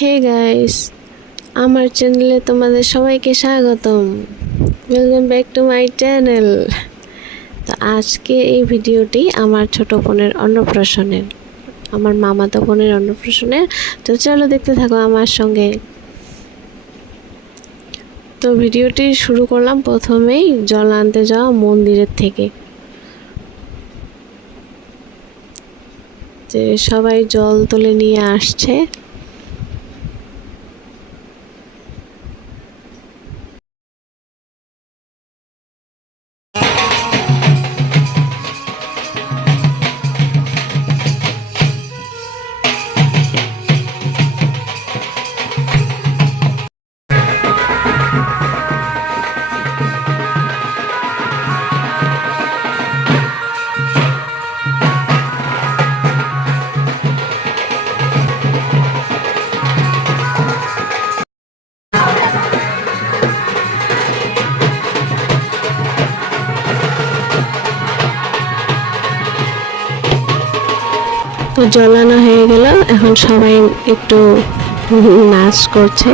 Hey guys, আমার চ্যানেলে তোমাদের সবাইকে স্বাগতম। Welcome back to my channel. তো আজকে এই ভিডিওটি আমার ছোট বোনের অন্নপ্রাশনের, আমার মামাতো বোনের অন্নপ্রাশনের। তো চলো দেখতে থাকো আমার সঙ্গে। তো ভিডিওটি শুরু করলাম প্রথমেই জল আনতে যাওয়া মন্দিরের থেকে। যে সবাই জল তুলে নিয়ে আসছে। তো জলানো হয়ে গেল, এখন সবাই একটু নাচ করছে।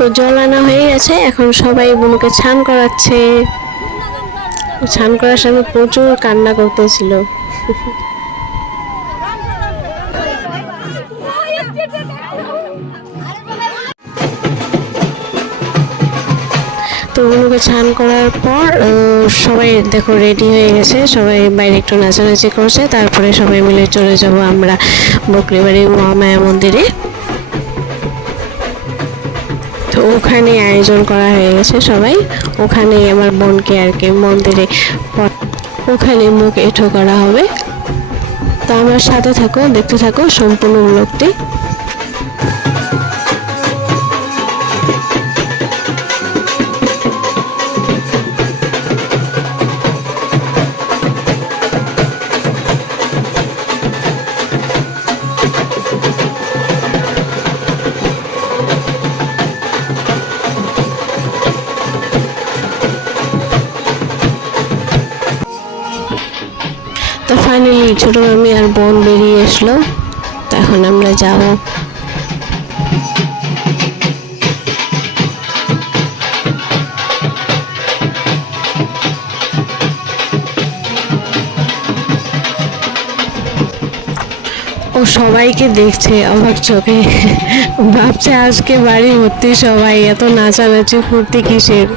তো জল আনা হয়ে গেছে, এখন সবাই বুনুকে স্নান করাচ্ছে। স্নান করার সময় প্রচুর কান্না করতেছিল। তো বুনুকে স্নান করার পর সবাই দেখো রেডি হয়ে গেছে, সবাই বাইরে একটু নাচানাচি করছে। তারপরে সবাই মিলে চলে যাব আমরা বকরিবাড়ি মহামায়া মন্দিরে। তো ওখানে আয়োজন করা হয়ে গেছে, সবাই ওখানেই আমার বোনকে আর কি মন্দিরে ওখানে মুখ এঁঠো করা হবে। তো আমার সাথে থাকো, দেখতে থাকো সম্পূর্ণ ব্লগটি। তো ফাইনালি ছোট মামি আর বোন বেরিয়ে আসলো। তো এখন আমরা যাব। ও সবাইকে দেখছে অবাক চোখে, ভাবছে আজকে বাড়ি ভর্তি সবাই, এত নাচানাচি ফুর্তি কিসের।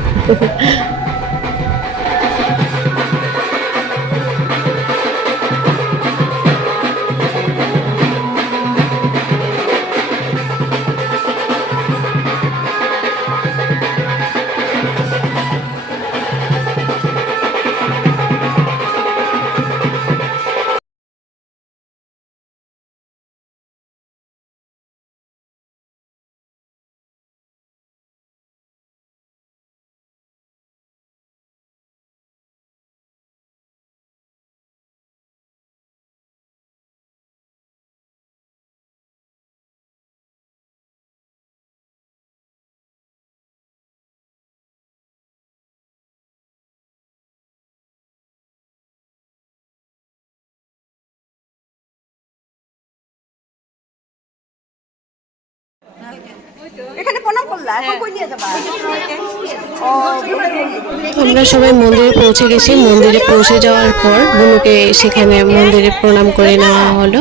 আমরা সবাই মন্দিরে পৌঁছে গেছি। মন্দিরে পৌঁছে যাওয়ার পর বুনুকে সেখানে মন্দিরে প্রণাম করে নেওয়া হলো।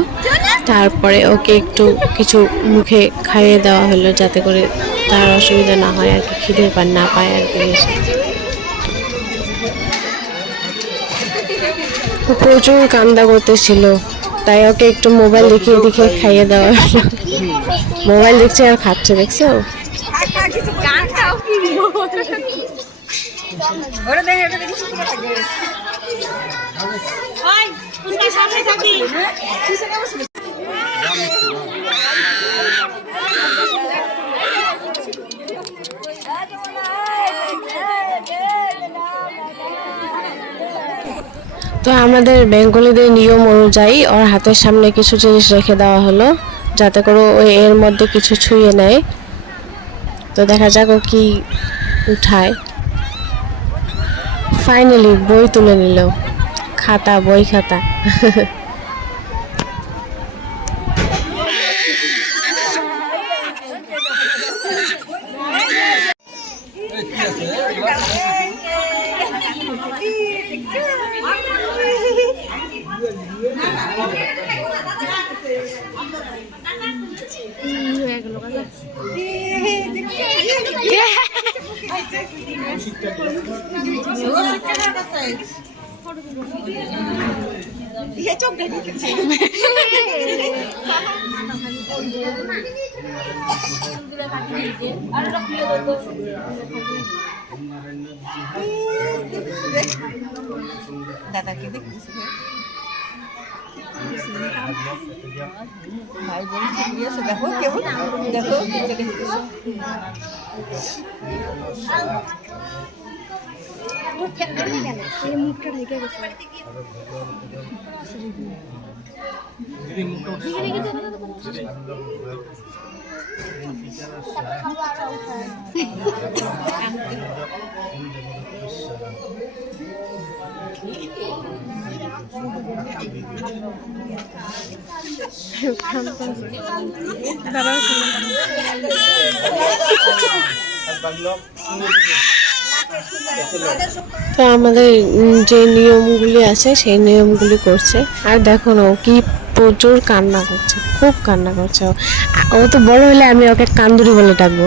তারপরে ওকে একটু কিছু মুখে খাইয়ে দেওয়া হলো যাতে করে তার অসুবিধা না হয় আর কি, খিদের পার না পায় আর কি বেশি। প্রচুর কান্দা করতেছিল, তাই ওকে একটু মোবাইল দেখিয়ে দেখিয়ে খাইয়ে দেওয়া হলো। মোবাইল দেখছে আর খাচ্ছে, দেখছো? তো আমাদের বেঙ্গলিদের নিয়ম অনুযায়ী ওর হাতের সামনে কিছু জিনিস রেখে দেওয়া হলো যাতে করে ও এর মধ্যে কিছু ছুঁয়ে নেয়। তো দেখা যাক ও কি উঠায়। ফাইনালি বই তুলে নিল, খাতা, বই খাতা। দাদাকে দেখতেছি ভাই বোন ঠিকই আছে, দেখো কেমন, দেখো মুখটা ঢেকে গেছে। তো আমাদের যে নিয়মগুলি আছে সেই নিয়মগুলি করছে। আর দেখো না ও কি প্রচুর কান্না করছে, খুব কান্না করছে। ও তো বড় হলে আমি ওকে কান্দুরি বলে ডাকবো।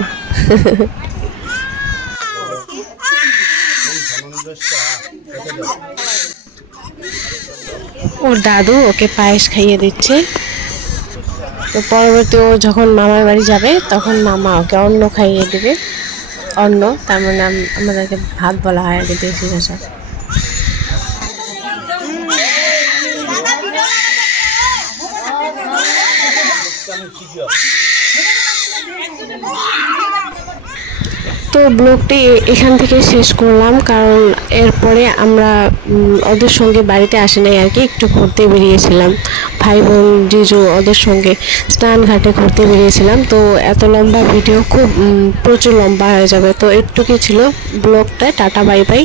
ওর দাদু ওকে পায়েস খাইয়ে দিচ্ছে। তো পরবর্তী ও যখন মামার বাড়ি যাবে তখন মামা ওকে অন্ন খাইয়ে দেবে। অন্ন তার মানে আমাদেরকে ভাত বলা হয় আর কি দেশি ভাষা। তো ব্লগটি এখান থেকে শেষ করলাম, কারণ এরপরে আমরা ওদের সঙ্গে বাড়িতে আসি নাই আর কি, একটু ঘুরতে বেরিয়েছিলাম ভাই বোন জিজু ওদের সঙ্গে স্নান ঘাটে ঘুরতে বেরিয়েছিলাম। তো এত লম্বা ভিডিও খুব প্রচুর লম্বা হয়ে যাবে, তো একটুকুই ছিল ব্লগটা। Tata, bye bye.